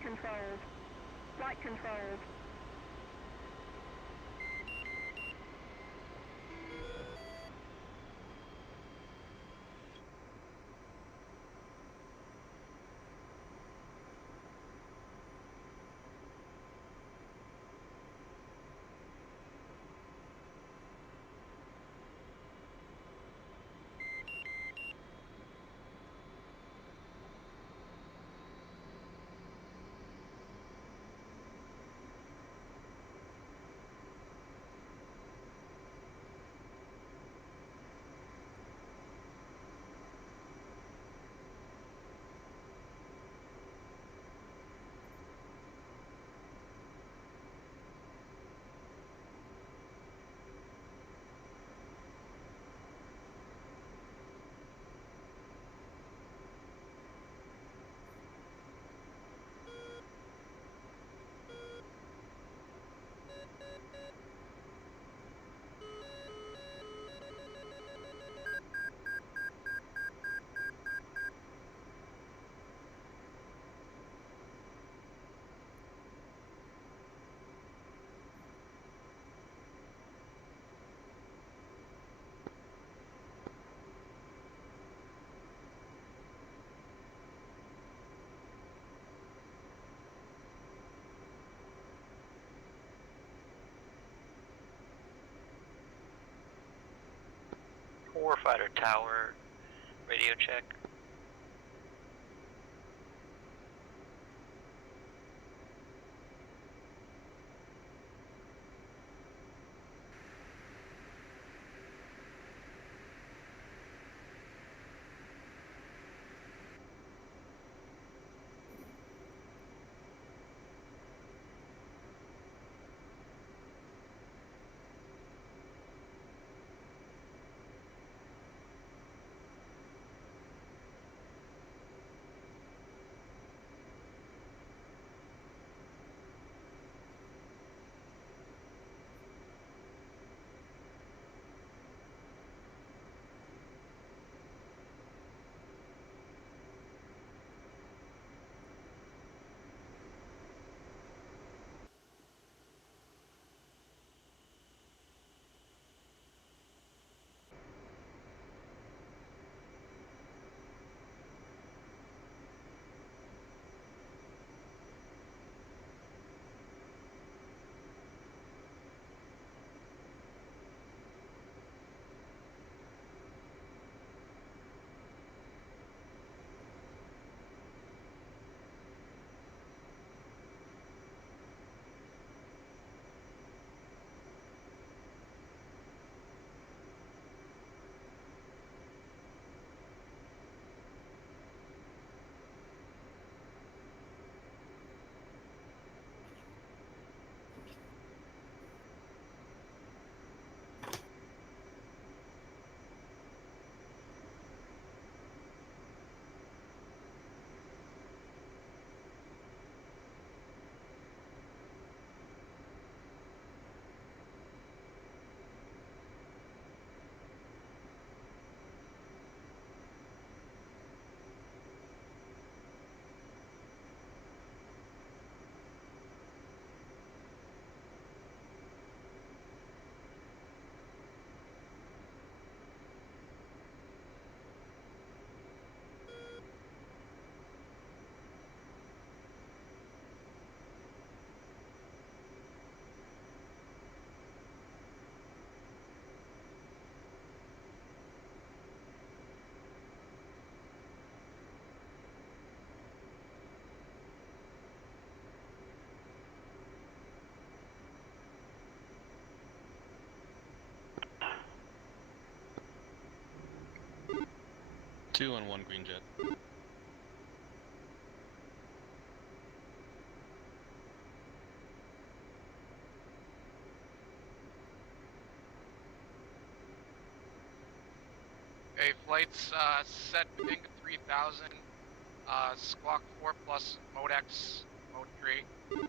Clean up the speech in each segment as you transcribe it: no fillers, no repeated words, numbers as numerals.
Flight controls. Flight controls. Warfighter Tower, radio check. Two on one green jet. Okay, flights set Bing 3000, Squawk 4 plus Mode X, Mode 3.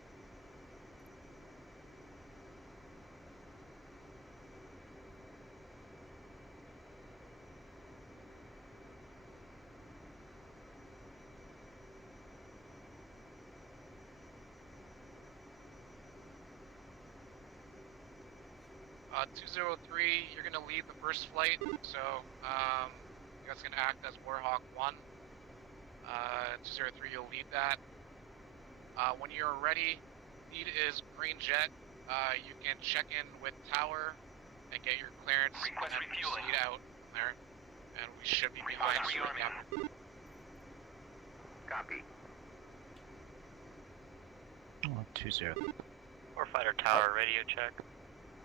203, you're gonna lead the first flight, so you guys can act as Warhawk 1. 203, you'll lead that. When you're ready, lead is Green Jet. You can check in with Tower and get your clearance and proceed out there. And we should be behind shortly after. Copy. 20. Warfighter Tower, radio check.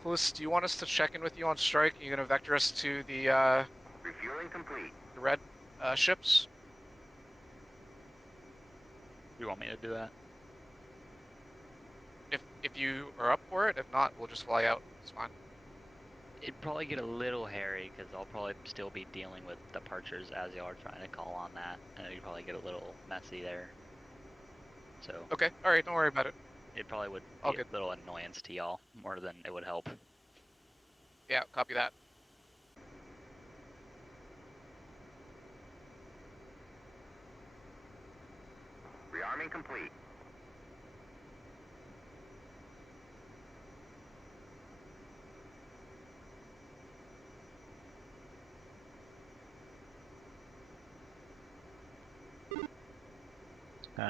Clus, do you want us to check in with you on strike? Are you gonna vector us to the Refueling complete. red ships? You want me to do that? If you are up for it, if not, we'll just fly out. It's fine. It'd probably get a little hairy because I'll probably still be dealing with departures as y'all are trying to call on that, and it'd probably get a little messy there. So. Okay. All right. Don't worry about it. It probably would All be good. a little annoyance to y'all more than it would help. Yeah. Copy that. Rearming complete.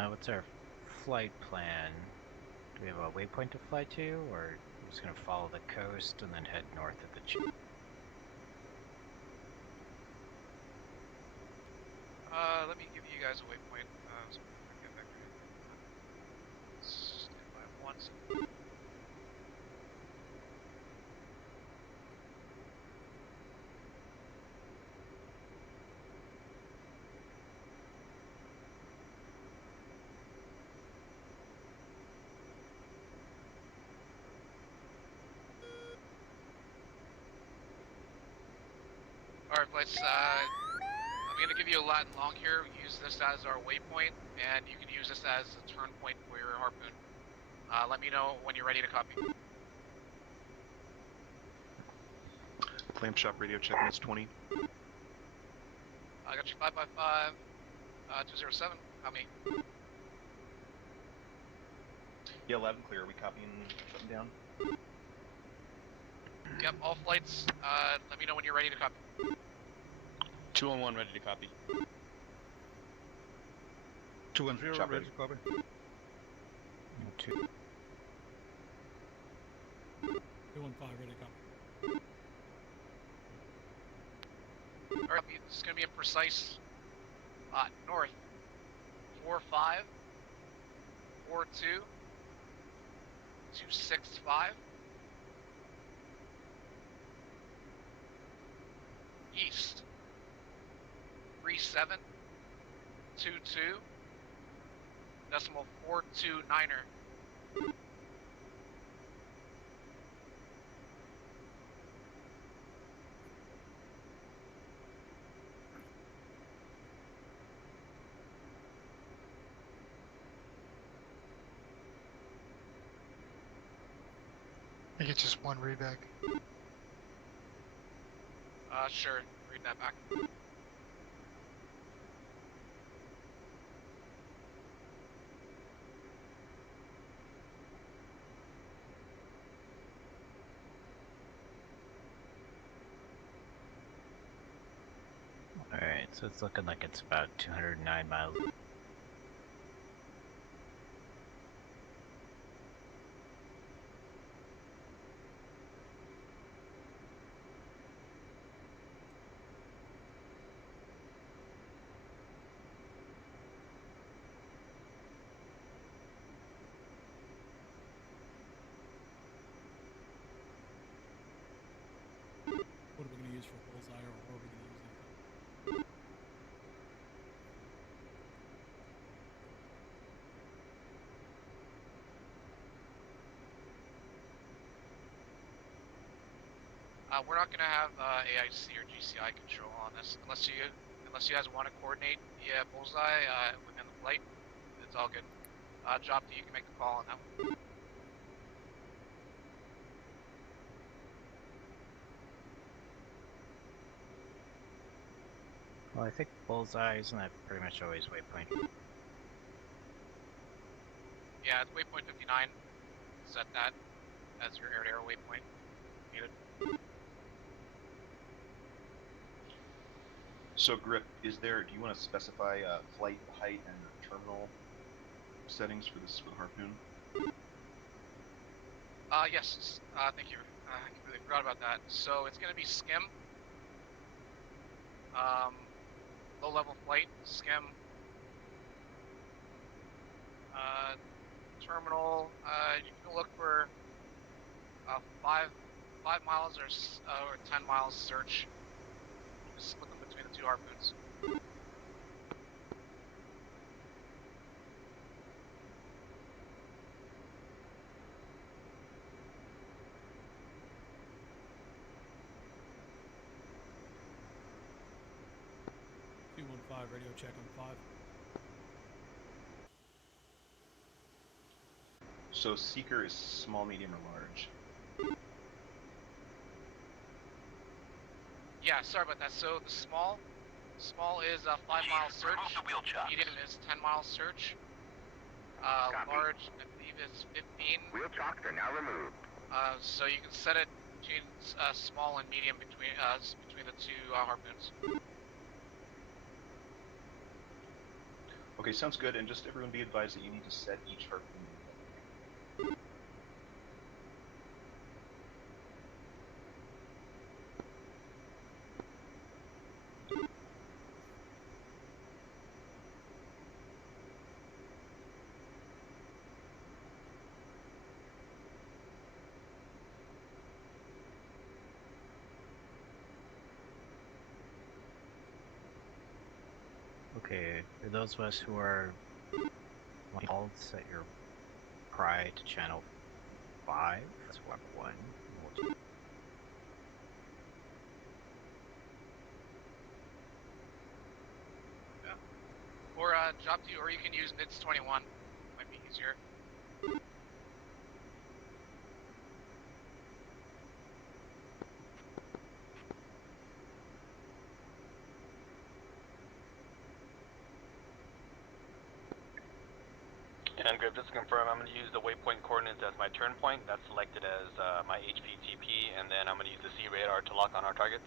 What's our flight plan? Do we have a waypoint to fly to, or are we just going to follow the coast and then head north of the chip? Let me give you guys a waypoint. So we can get back there. Stand by 1 second. Alright, flights, I'm going to give you a Latin long here. Use this as our waypoint, and you can use this as a turn point for your harpoon. Let me know when you're ready to copy. Clam shop radio check, Miss 20. I got you 555, 207, how many? Yeah, 11 clear. Are we copying shutting down? Yep, all flights, let me know when you're ready to copy. 2-on-1 ready to copy. 210 Chop ready ready. to copy. 215 ready to come. Alright, this is going to be a precise north 45 42 265 east 3722 decimal 429er. I think it's just one read back. Sure, read that back. Alright, so it's looking like it's about 209 miles. What are we going to use for bullseye, or what are we going to use? We're not gonna have AIC or GCI control on this unless you guys want to coordinate via bullseye within the flight. It's all good. Job D, you can make the call on that one. Well, I think bullseye, isn't that pretty much always waypoint? Yeah, it's waypoint 59. Set that as your air-to-air waypoint. Needed. So Grip, do you want to specify flight height and terminal settings for this for the Harpoon? Yes. Thank you. I completely forgot about that. So it's going to be skim. Low level flight, skim. Terminal, you can look for 5 miles or 10 miles search. Just split them between the two Harpoons. Radio check on 5. So Seeker is small, medium, or large? Yeah, sorry about that. So the small is a 5-mile search. Medium is 10-mile search. Large, I believe, is 15. Wheel chocks are now removed. So you can set it between small and medium between the two Harpoons. Okay, sounds good. And just everyone be advised that you need to set each Harpoon. Okay, for those of us who are called, set your pry to channel 5. That's what 1. Yeah. Or drop to, or you can use NITS 21. Might be easier. And Grip, just to confirm, I'm going to use the waypoint coordinates as my turn point. That's selected as my HPTP, and then I'm going to use the C radar to lock on our targets.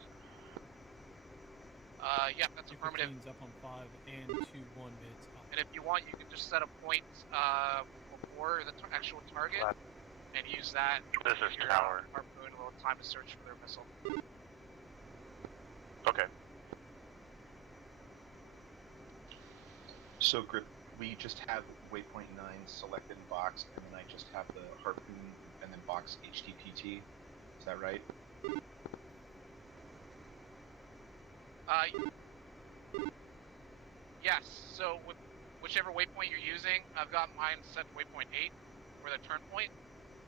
Yeah, that's affirmative. 15's up on 5 and 2-1 mids up. And if you want, you can just set a point before the actual target and use that. This is your tower. Harpoon will time to search for their missile. Okay. So Grip, we just have waypoint 9 selected and boxed, and then I just have the Harpoon and then box HTPT. Is that right? Yes. So with whichever waypoint you're using, I've got mine set to waypoint 8 for the turn point.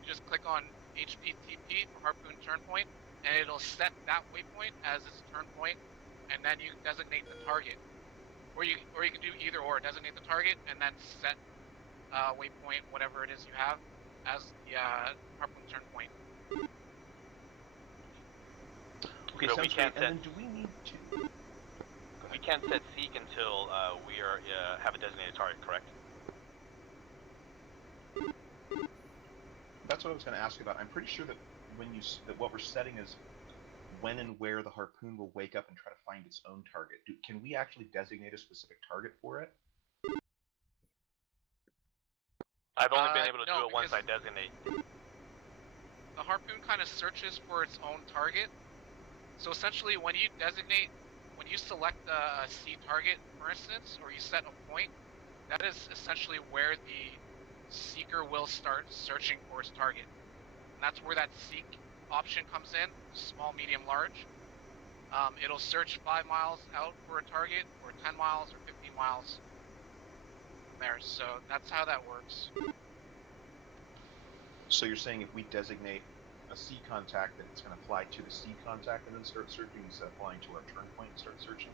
You just click on HPTP for Harpoon turn point, and it'll set that waypoint as its turn point, and then you designate the target. Or you can do either or, designate the target and then set waypoint, whatever it is you have, as the Harpoon turn point. Okay, So sounds we can't great. And then do we need to? We can't set seek until we are have a designated target, correct? That's what I was going to ask about. I'm pretty sure that that what we're setting is when and where the Harpoon will wake up and try to find its own target. Can we actually designate a specific target for it? I've only been able to no, do it once I because designate. the Harpoon kind of searches for its own target. So essentially, when you select a C target, for instance, or you set a point, that is essentially where the Seeker will start searching for its target. And that's where that Seek option comes in, small, medium, large. It'll search 5 miles out for a target, or 10 miles, or 15 miles from there. So that's how that works. So you're saying if we designate a C contact, that it's going to fly to the C contact and then start searching instead of flying to our turn point and start searching?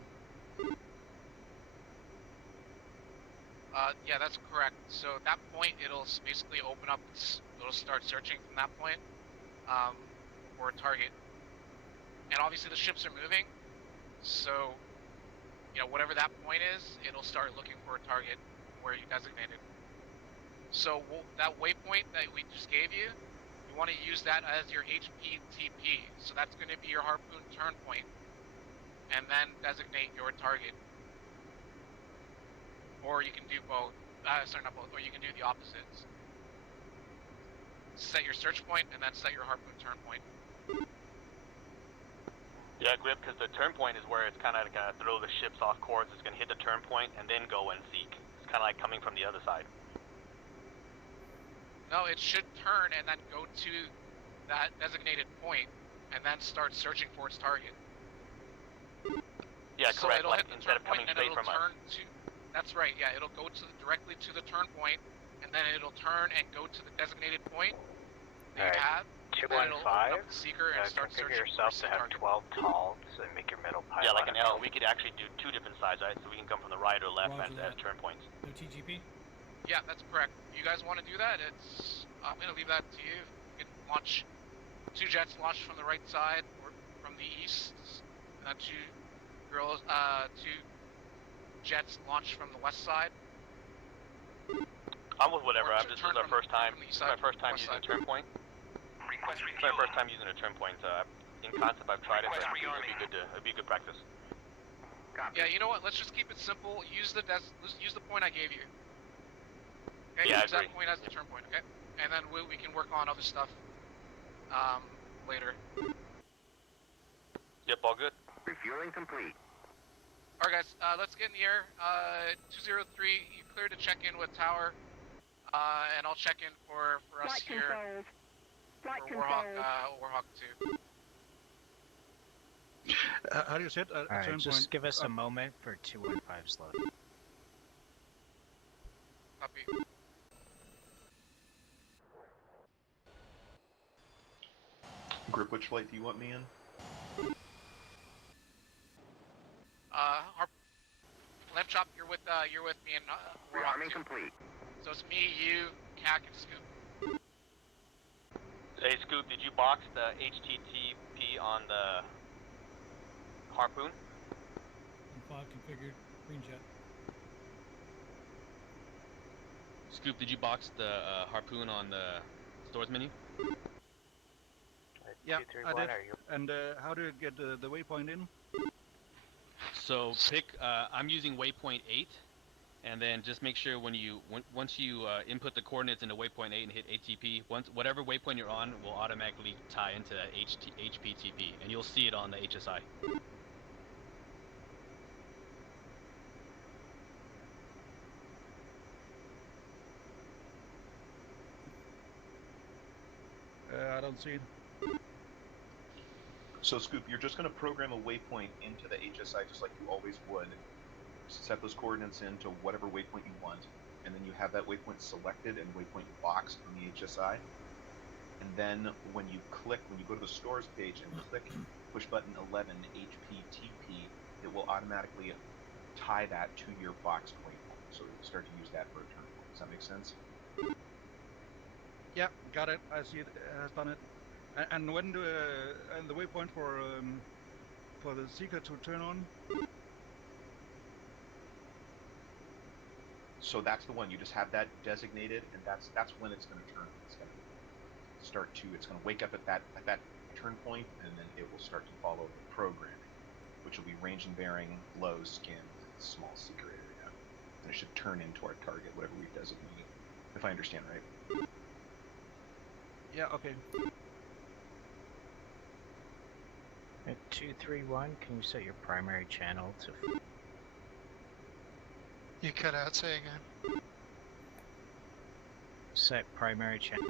Yeah, that's correct. So at that point, it'll basically open up, it'll start searching from that point for a target. And obviously the ships are moving, so, whatever that point is, it'll start looking for a target where you designated. So that waypoint that we just gave you, you want to use that as your HPTP. So that's going to be your harpoon turn point, and then designate your target. Or you can do both. Sorry, not both. Or you can do the opposites. Set your search point and then set your harpoon turn point. Yeah, Grip, because the turn point is where it's kind of going to throw the ships off course. It's going to hit the turn point and then go and seek. It's kind of like coming from the other side. No, it should turn and then go to that designated point and then start searching for its target. Yeah, So correct. it'll Like hit the instead turn of coming point and straight it'll from turn us. to. That's right. Yeah, it'll go to directly to the turn point, and then it'll turn and go to the designated point that you have. And then it'll open up the seeker and start searching yourself for to have target. 12 tall, so make your middle pylon. Yeah, like an L. We could actually do two different sides, right? So we can come from the right or left Roger as that. turn points. No TGP? Yeah, that's correct. You guys want to do that? I'm gonna leave that to you. You can launch 2 jets launched from the right side or from the east, and then 2 jets launched from the west side. I'm with whatever. Or This is turn our from- first time. from the This east is my side, first time west using a side. turn point. This is my first time using a turn point. In concept, I've tried it, but it'd be good practice. Copy. Yeah, you know what? Let's just keep it simple. Use the point I gave you. Okay, Yeah, I use that agree. point as the turn point. Okay, and then we can work on other stuff later. Yep, all good. Refueling complete. All right, guys. Let's get in the air. 203, you clear to check in with tower, and I'll check in for us Flight here. controls. Flight For Warhawk, controls. Warhawk 2. How do you set a Alright, turn just point? give us a moment for 215's load. Copy. Grip, which flight do you want me in? Lamp Chop, you're with me and Warhawk Rearming 2. complete. So it's me, you, Cac, and Scoop. Hey, Scoop, did you box the HTTP on the harpoon? M5 configured. Green jet. Scoop, did you box the harpoon on the stores menu? Yeah, I 231, did. are you? And how do you get the waypoint in? So pick, I'm using waypoint 8, and then just make sure once you input the coordinates into waypoint 8 and hit ATP, whatever waypoint you're on will automatically tie into that HPTP, and you'll see it on the HSI. I don't see it. So, Scoop, you're just going to program a waypoint into the HSI just like you always would. Set those coordinates into whatever waypoint you want, and then you have that waypoint selected and waypoint boxed in the HSI. And then when you go to the stores page and click push button 11 HPTP, it will automatically tie that to your boxed waypoint. So you'll start to use that for a turn point. Does that make sense? Yeah, got it. I see it has done it. And when do and the waypoint for the seeker to turn on? So that's the one. You just have that designated, and that's when it's going to turn. It's going to it's going to wake up at that turn point, and then it will start to follow the programming, which will be range and bearing, low, skim, small seeker area, and it should turn into our target, whatever we've designated. If I understand right. Yeah, okay. At 231, can you set your primary channel to... You cut out, say again. Set primary channel.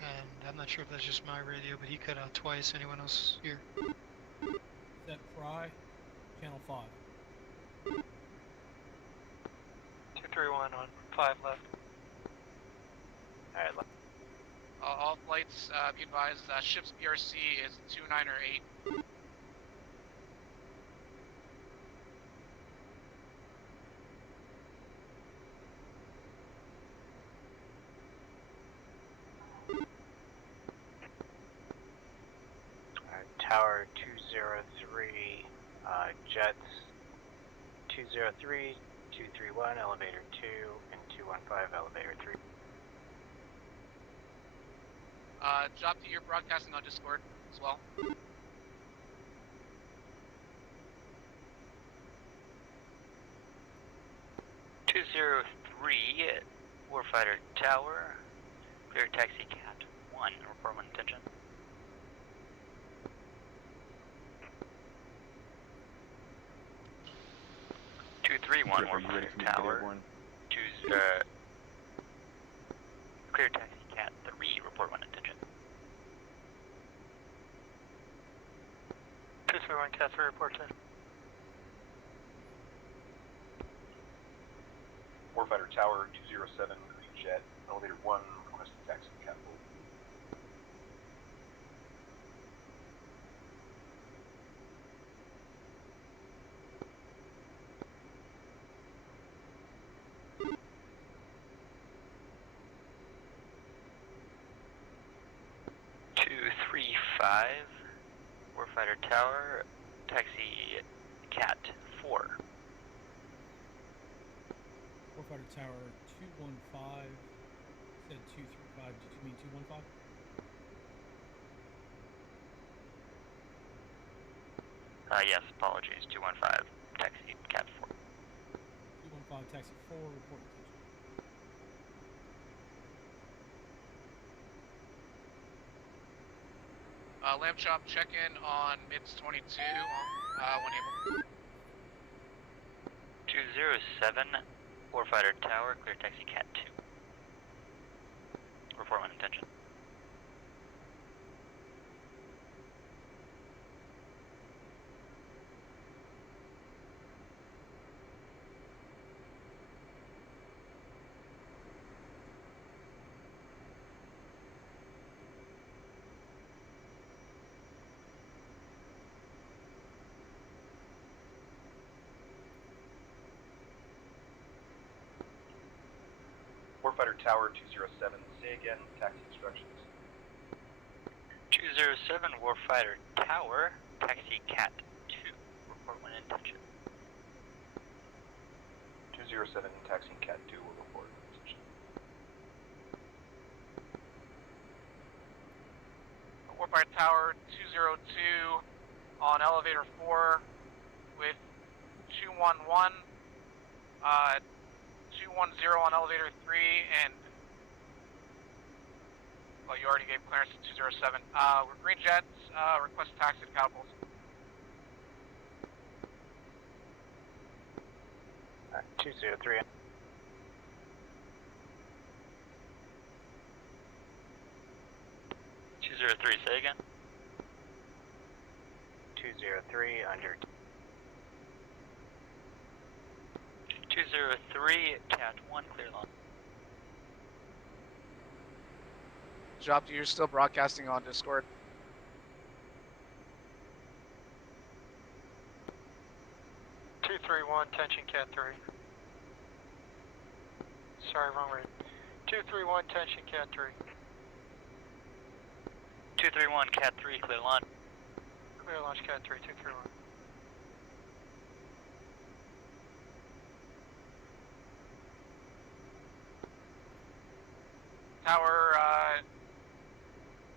And I'm not sure if that's just my radio, but he cut out twice. Anyone else here? Set Fry. Channel 5. 231 on 5 left. Alright, look. All flights, be advised, ship's BRC is 29 or 8. Tower 203, jets 203, 231, elevator 2, and 215, elevator 3. Drop to your broadcasting on Discord as well. 203, Warfighter Tower, clear taxi cat 1, report 1 attention. 231, Are you ready for me to get Tower, airborne? clear taxi cat 3, report 1 attention. 231, Cat 3, report 10. Warfighter Tower 207, Green Jet, elevator 1, requesting taxi cat full. Warfighter Tower, taxi cat 4. Warfighter Tower 215 said 235. Did you mean 215? Yes, apologies, 215, taxi cat 4. 215 taxi 4, report attention. Lamb Chop, check in on MIDS 22 when able. 207, Warfighter Tower, clear taxi cat 2. Report on intention. Warfighter Tower 207, say again, taxi instructions. 207, Warfighter Tower, taxi cat 2. Report when intention. 207, taxi cat 2 will report intention. Warfighter Tower 202 on elevator 4 with 211. 210 on elevator 3 and well, you already gave clearance to 207. Green Jets, request taxi to Catapults. 203. 203, say again. 203 under. 203, cat 1, clear lawn. Drop, you're still broadcasting on Discord. Two, 3-1, tension cat 3. Sorry, wrong rate. 231, tension cat 3. 231, cat 3, clear lawn. Clear launch cat 3, 231. Tower,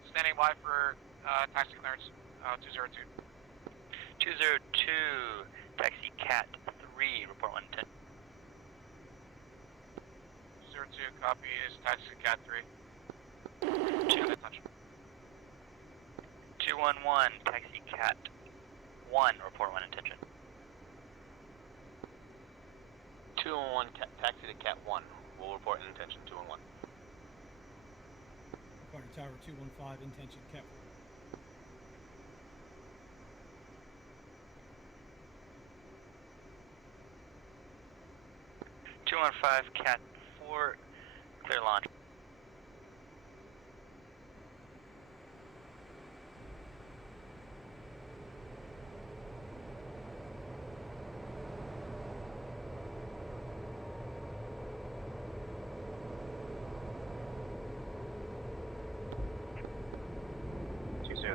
standing by for taxi clearance, 202. 202, taxi cat 3, report 110. 202, copy, is taxi cat 3. 211, taxi cat 1, report 1 intention. 211, taxi to cat 1. We'll report an intention, 211. Warfighter Tower 215, intention cat 4. 215, cat 4, clear launch.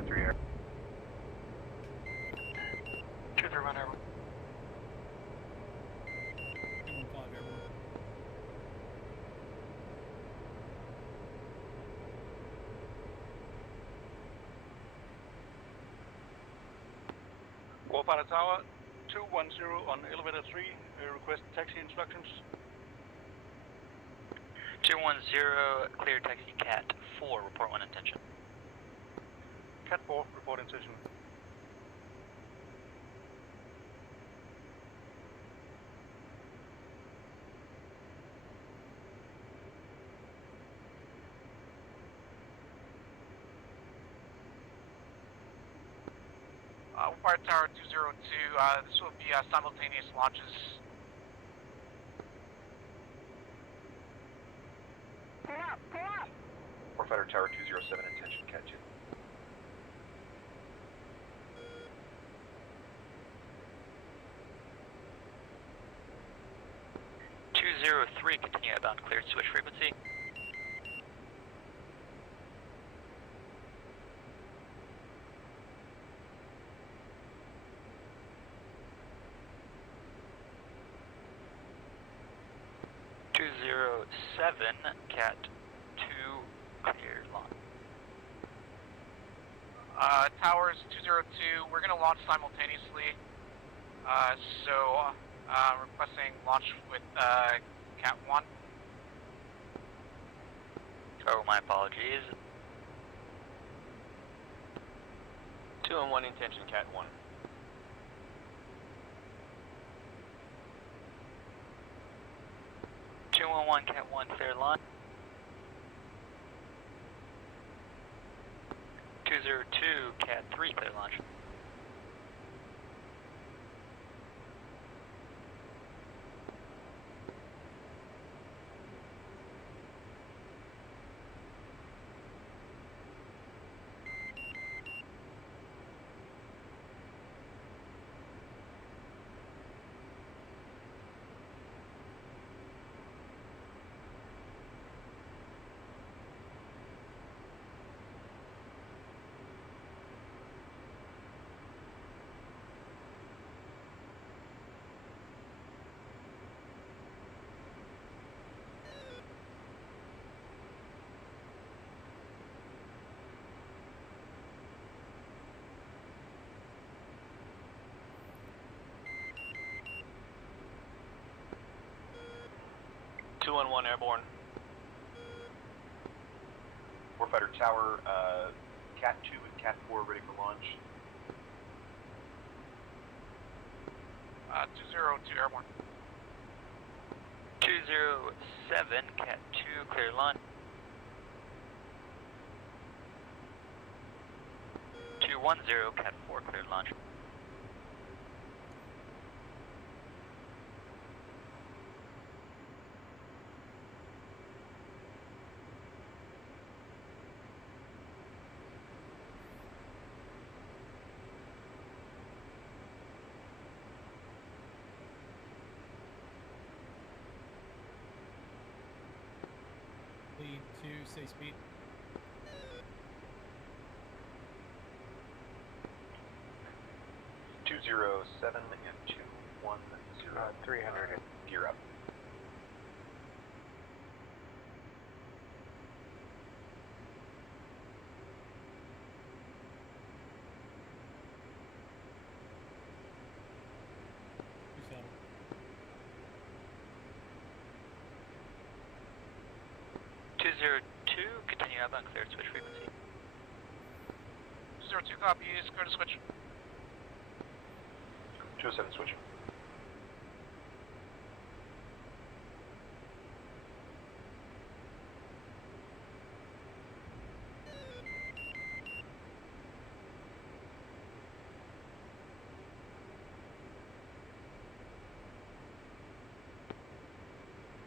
Three. 231, airborne. 215 Warfighter Tower, 210 on elevator 3, request taxi instructions. 210, clear taxi Cat 4, report 1 intention. Cat 4, report intention. Warfighter Tower 202, this will be simultaneous launches. Warfighter Tower 207, intention Cat 2. Continue outbound, cleared switch frequency. Cat 2, clear launch. Towers 202, we're going to launch simultaneously. Requesting launch with Cat 1. Oh, my apologies. 2 and 1 intention, Cat 1. Cat 1, clear launch. 202, Cat 3, clear launch. Two and 1 airborne. Warfighter Tower, Cat 2 and Cat 4 ready for launch. 202 airborne. 207, Cat 2, clear launch. 210, Cat 4, clear launch. Lead 2, say speed. Two 207 and 210. 300. Gear up. Settle. 202, continue outbound, cleared switch frequency. 202 copies, clear to switch. 207 switching.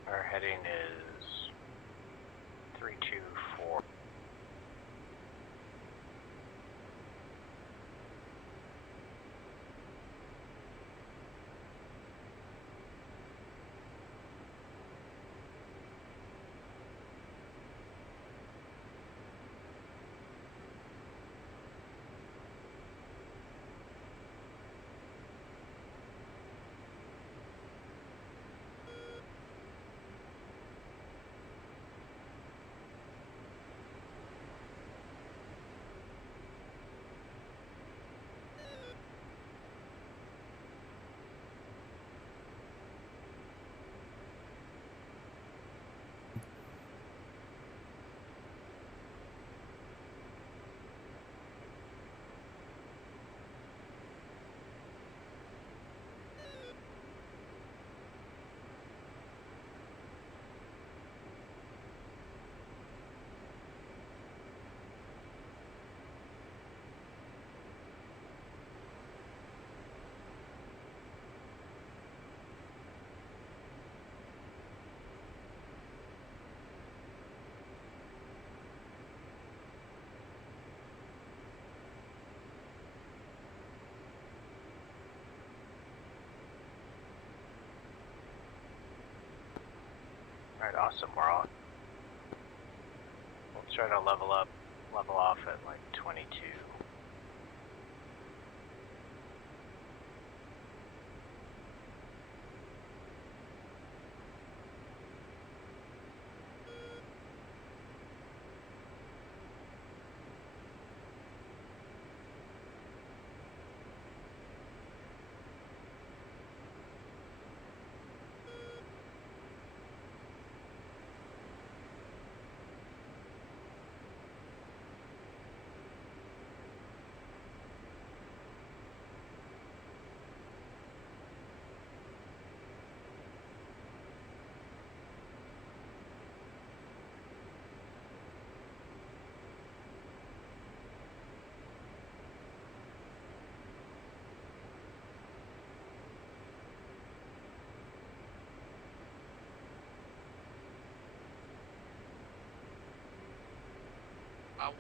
Our heading is 324. Alright, awesome, we're off. We'll try to level off at like 22.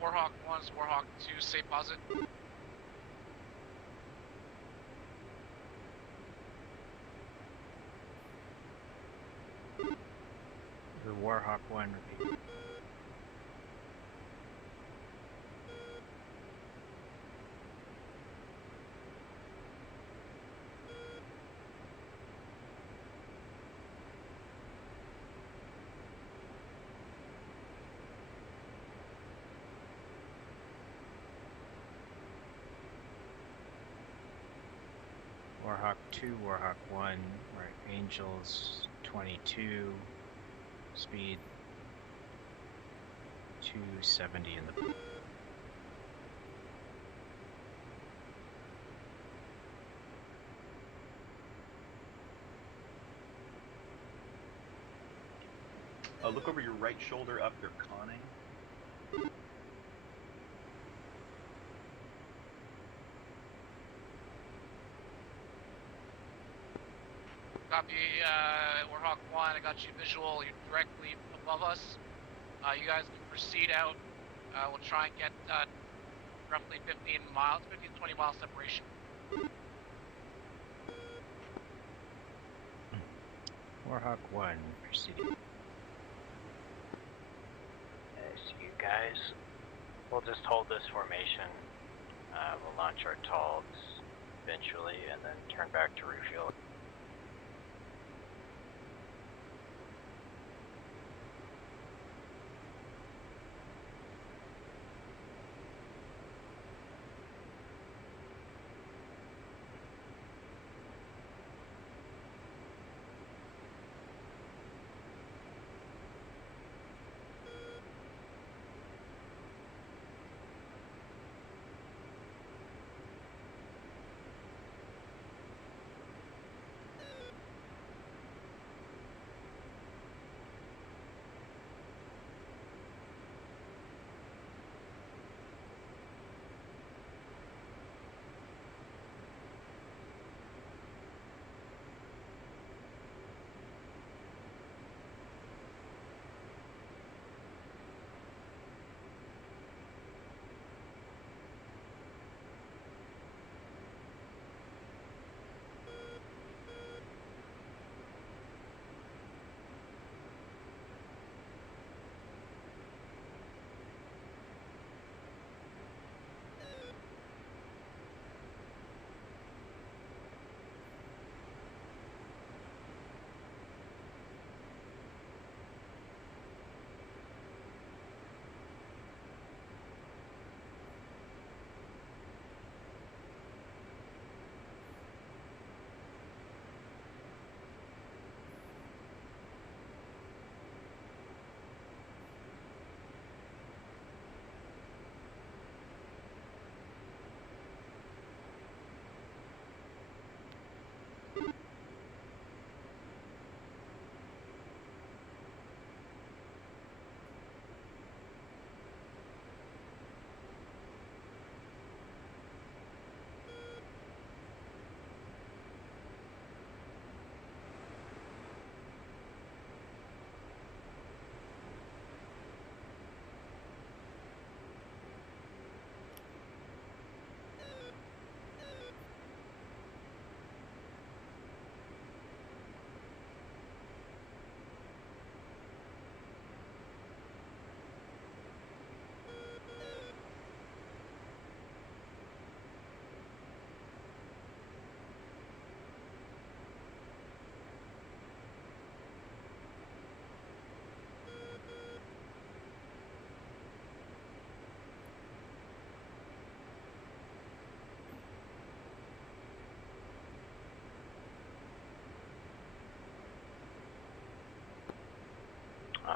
Warhawk 1's Warhawk 2, stay positive. The Warhawk 1 repeat. Warhawk 2, Warhawk 1, right, Angels 22, speed 270 in the... Look over your right shoulder up, they're conning. Copy, Warhawk 1, I got you visual, you're directly above us. You guys can proceed out. We'll try and get roughly 15 miles, 20 mile separation. Warhawk 1, proceeding. So you guys, we'll just hold this formation. We'll launch our TALDs eventually and then turn back to refuel.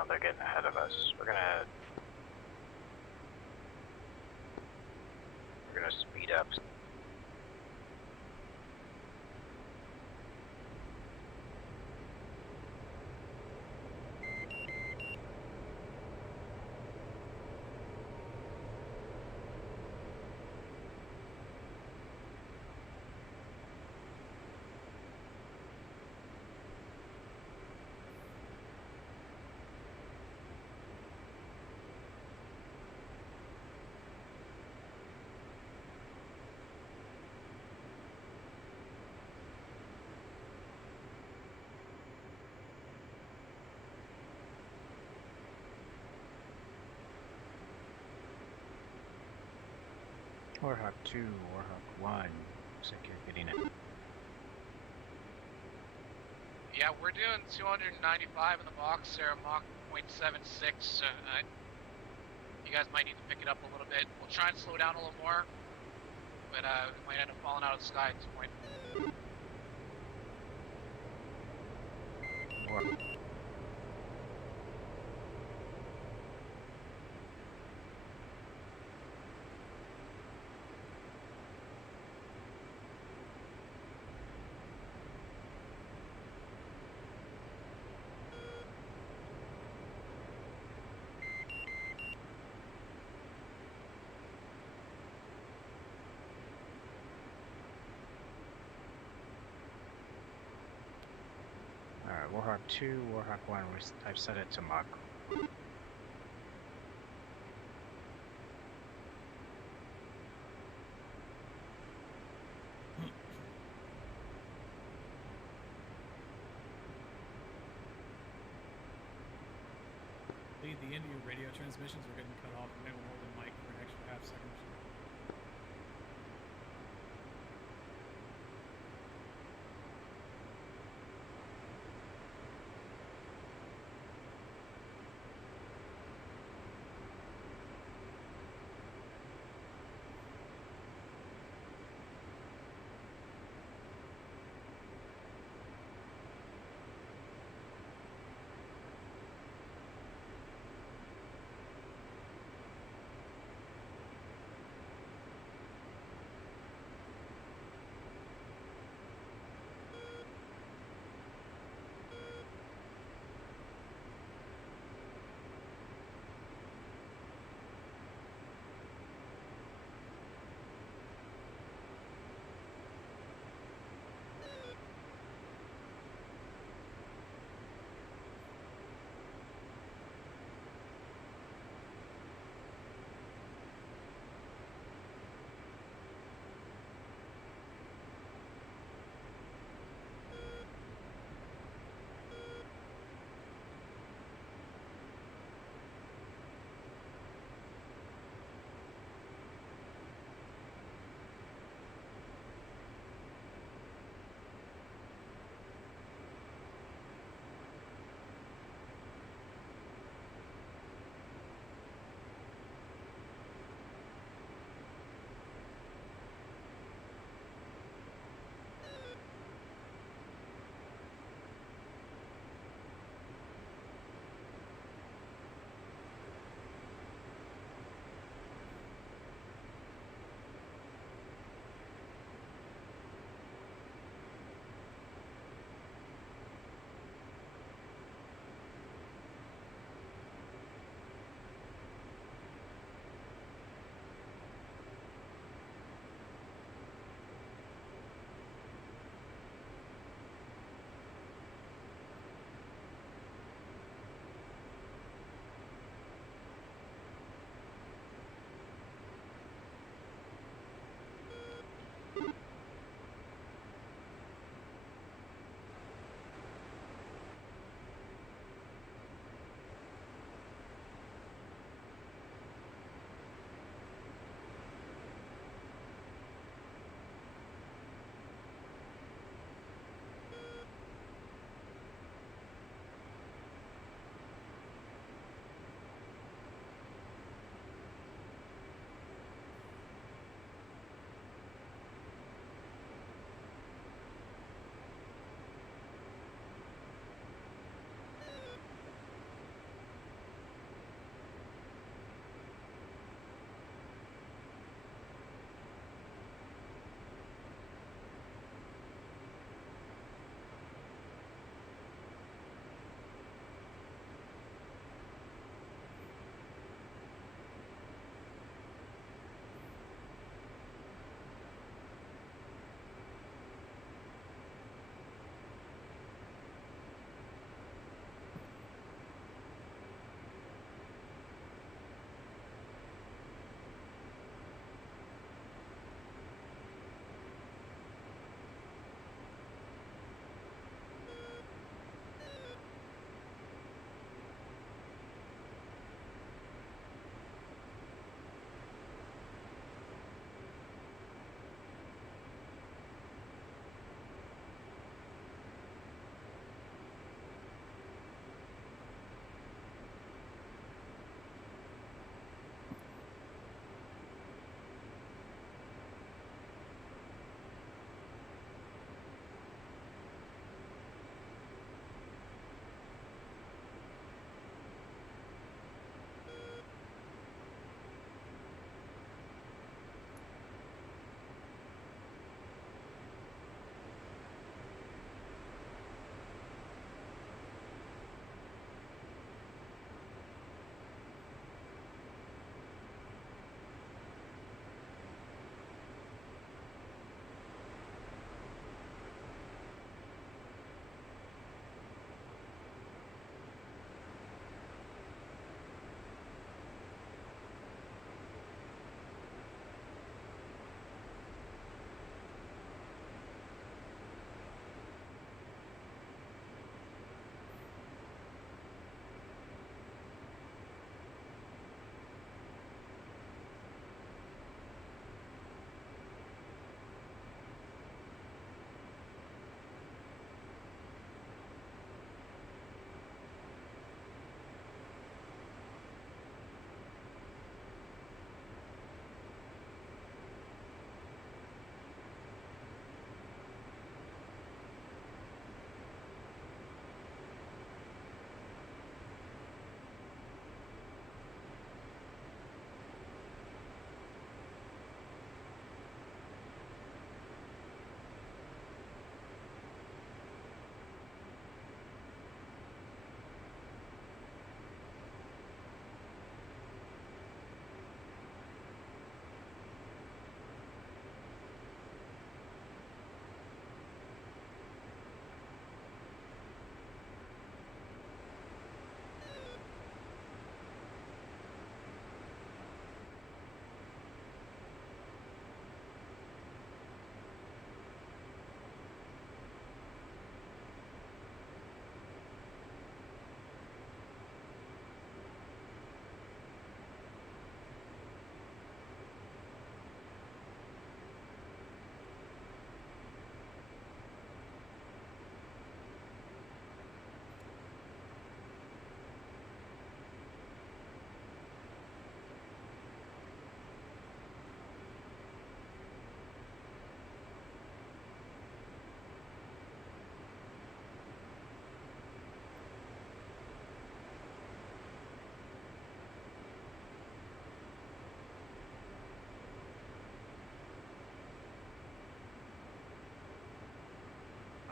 No, they're getting ahead of us. We're gonna speed up. Warhawk 2, Warhawk 1. Looks like you're getting it. Yeah, we're doing 295 in the box there, Mach 0.76. You guys might need to pick it up a little bit. We'll try and slow down a little more, but we might end up falling out of the sky at this point. Alright, Warhawk 2, Warhawk 1, I've set it to Mach. Lead, the end of your radio transmissions are getting cut off. You may want to hold the mic for an extra half second or so.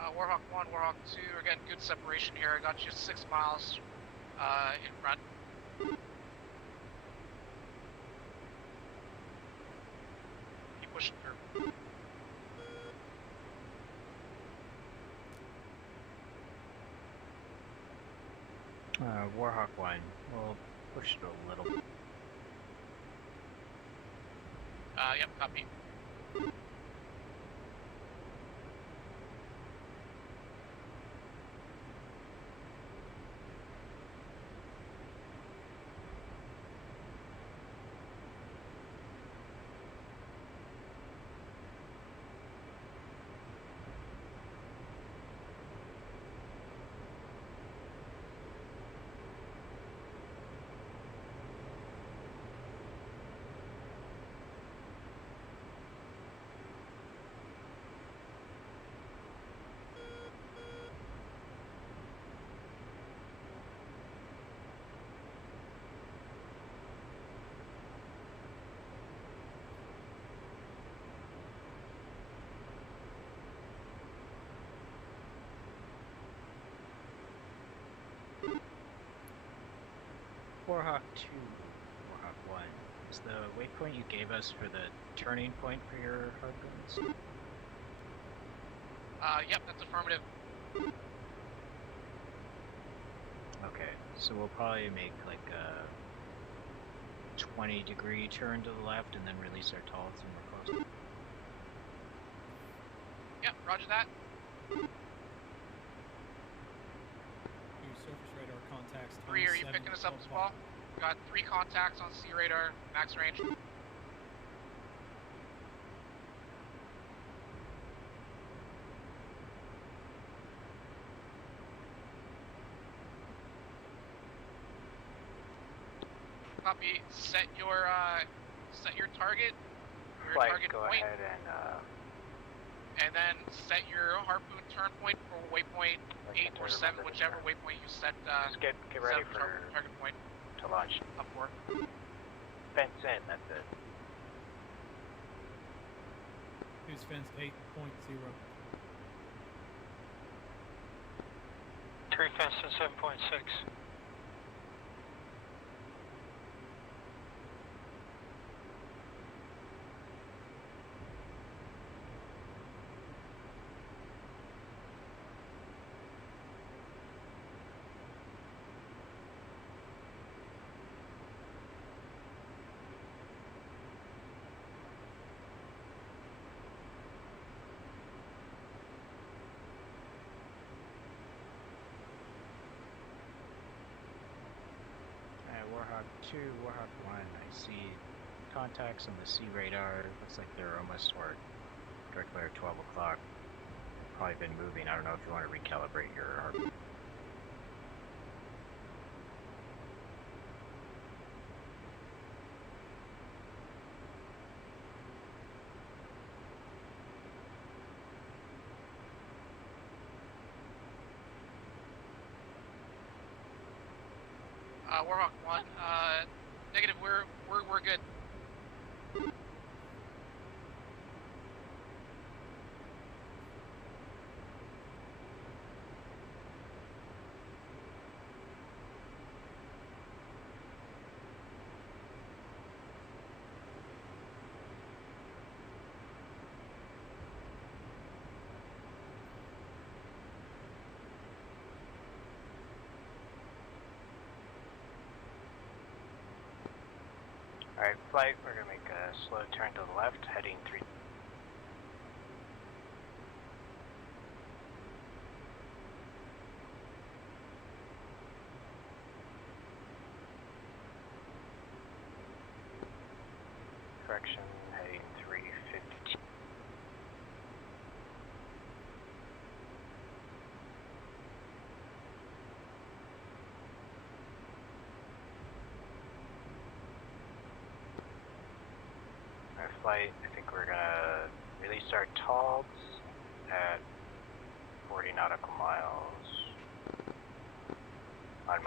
Warhawk 1, Warhawk 2, we're getting good separation here. I got you 6 miles in front. Keep pushing through. Warhawk 1, we'll push it a little. Yep, copy. Warhawk 2, Warhawk 1, is the waypoint you gave us for the turning point for your harpoons? Yep, that's affirmative. Okay, so we'll probably make like a 20-degree turn to the left and then release our talls when we're close. Yep, roger that. Your surface radar contacts. 3, are you picking us up as well? Got 3 contacts on sea radar, max range. Copy. Set your target. Your Flight, target go point. ahead And then set your harpoon turn point for waypoint 8 or 7, whichever waypoint you set. just get ready set for target point to launch. up for. Fence in, that's it. Who's fenced 8.0? Tree fence at 7.6. Warhawk 2, Warhawk 1, I see contacts on the sea radar. Looks like they're almost toward direct glare 12 o'clock. Probably been moving. I don't know if you want to recalibrate your harpoon. Warhawk 1, negative, we're good. Alright, flight, we're gonna make a slow turn to the left, heading 3. Correction, heading 350. Our flight, I think we're gonna release our TALDs at 40 nautical miles. On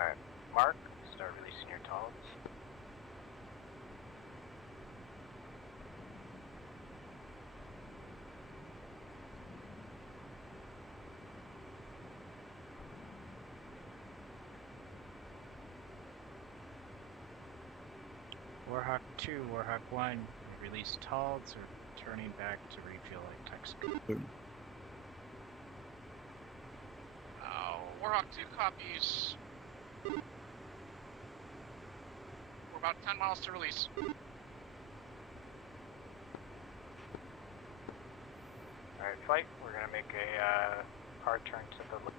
Alright, Mark, start releasing your talents. Warhawk 2, Warhawk 1, release Talds or turning back to refuel at Texaco. Warhawk 2 copies. We're about 10 miles to release. Alright, flight, we're gonna make a hard turn to the left.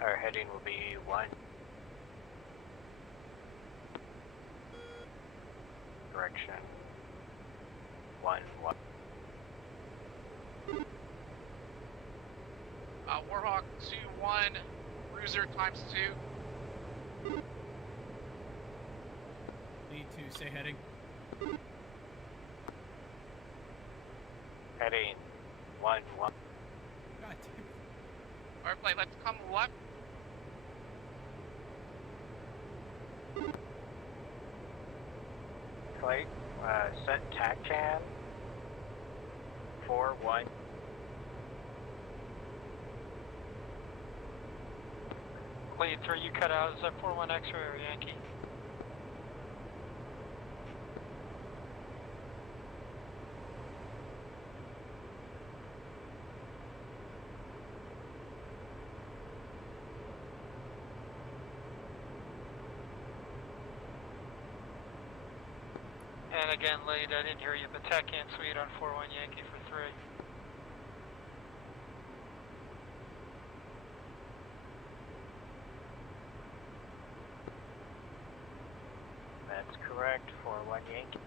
Our heading will be 1. Direction 1 1. Warhawk 2-1, Cruiser times 2. Lead 2, stay heading. Heading 1 1. God damn it. Alright, flight, let's come left. Flight, set TACAN 4 1. Lead 3, you cut out. Is that 4-1 X-ray or Yankee? And again, lead, I didn't hear you, but TACAN suite on 4-1 Yankee for 3. That's correct, 4 1 Yankee.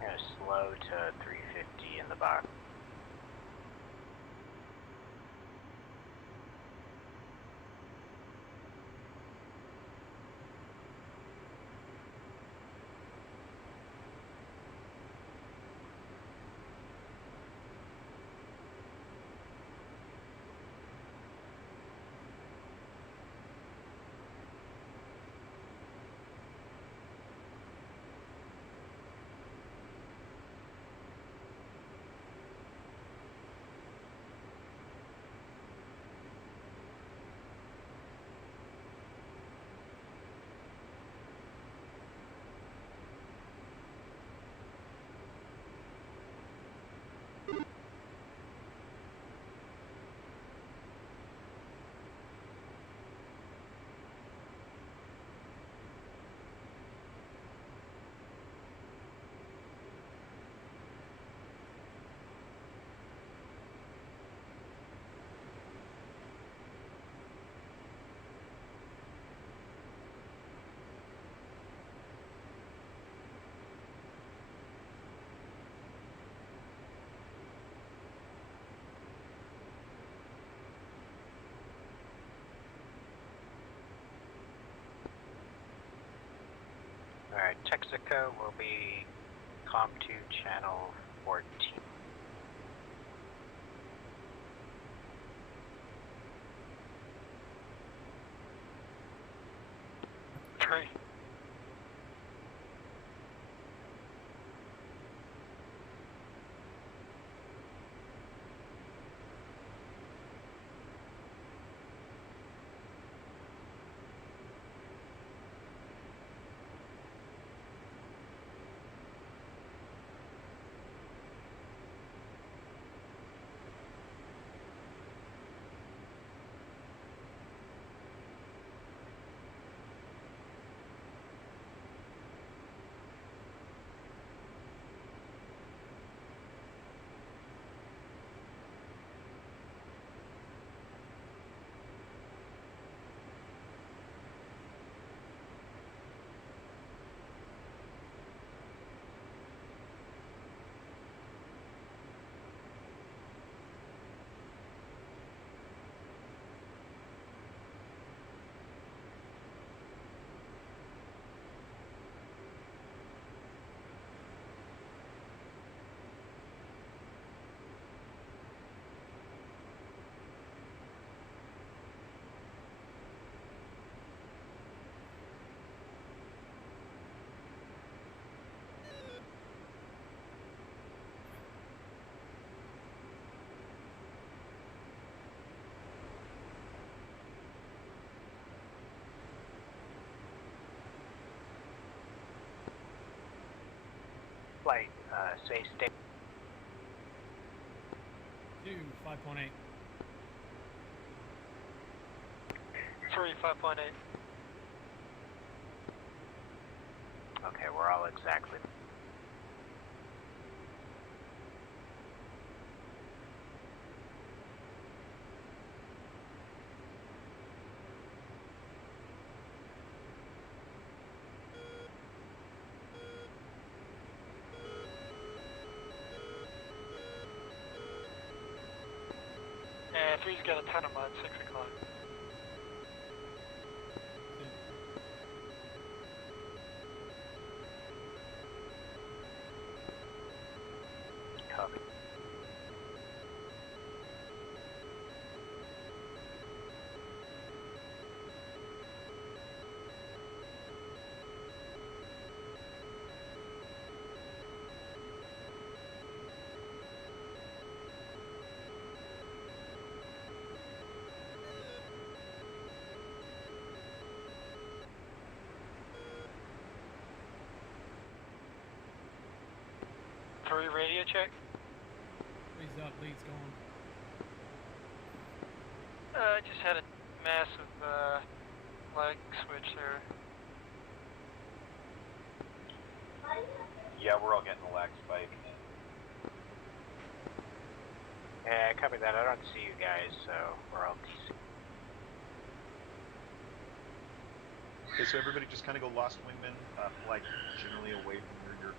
I'm gonna slow to 350 in the box. Texaco will be COM2 channel 14. Three. Flight, say stay. 2, 5.8. 3, 5.8. Okay, we're all exactly. And 3's got a ton of mud, 6 o'clock. Copy. Three radio check. Freeze up, leads going. I just had a massive lag switch there. Yeah, we're all getting a lag spike. Yeah, copy that. I don't see you guys, so we're all DC. Okay, so everybody just kind of go lost wingman, fly generally away from where your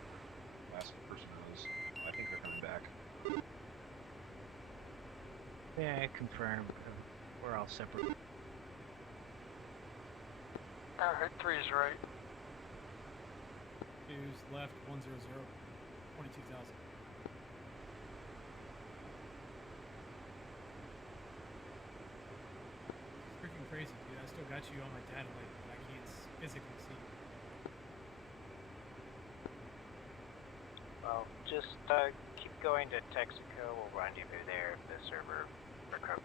last person was. I think they're coming back. Yeah, confirm. We're all separate. Alright, 3's right. 2's left, 100, 22,000. Freaking crazy, dude. I still got you on my data link, but I can't physically see you. Well, just keep going to Texaco. We'll rendezvous there if the server recovers.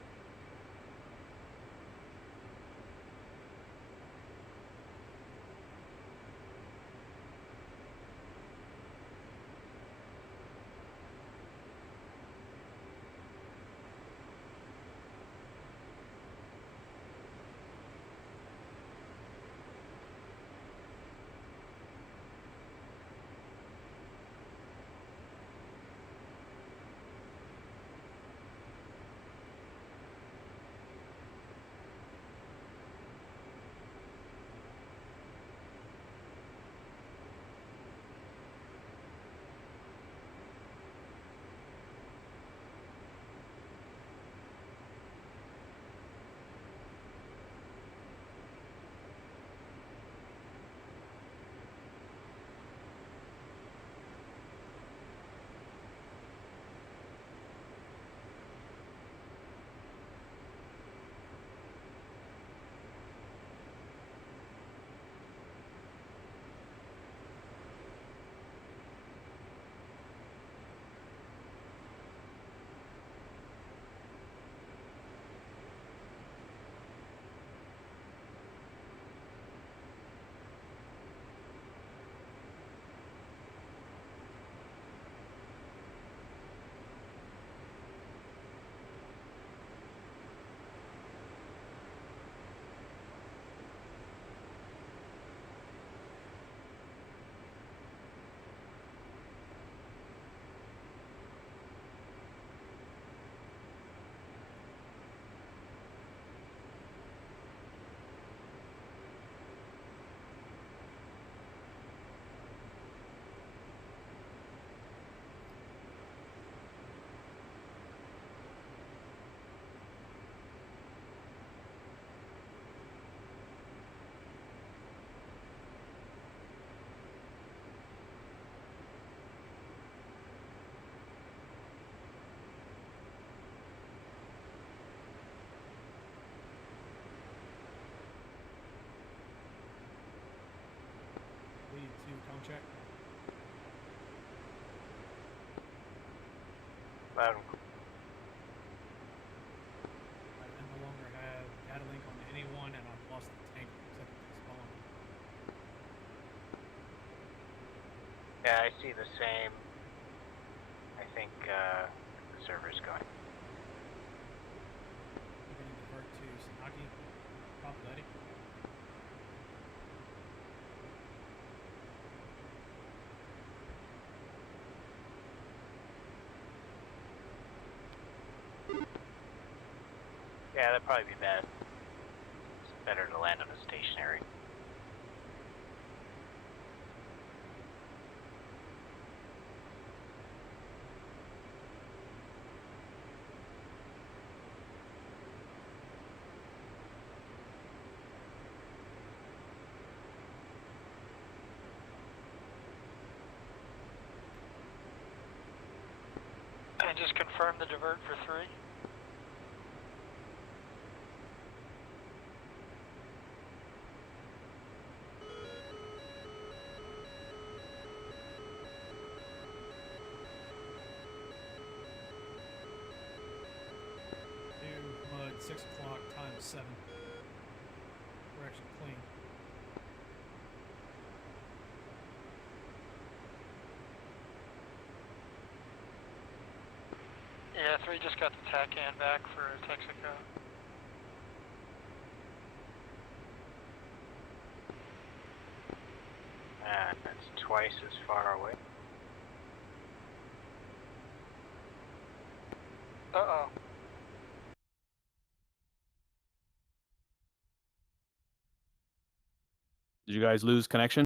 check. Loud and I no longer have data link on anyone, and I've lost the tank except for the spawn. yeah, I see the same. I think the server's going. We're going to divert to Sanaki. Pop Letty. Yeah, that'd probably be best. It's better to land on a stationary. And just confirm the divert for 3. Mud, 6 o'clock times 7. We're actually clean. Yeah, 3 just got the TACAN back for Texaco. And it's twice as far away. Uh-oh. Did you guys lose connection?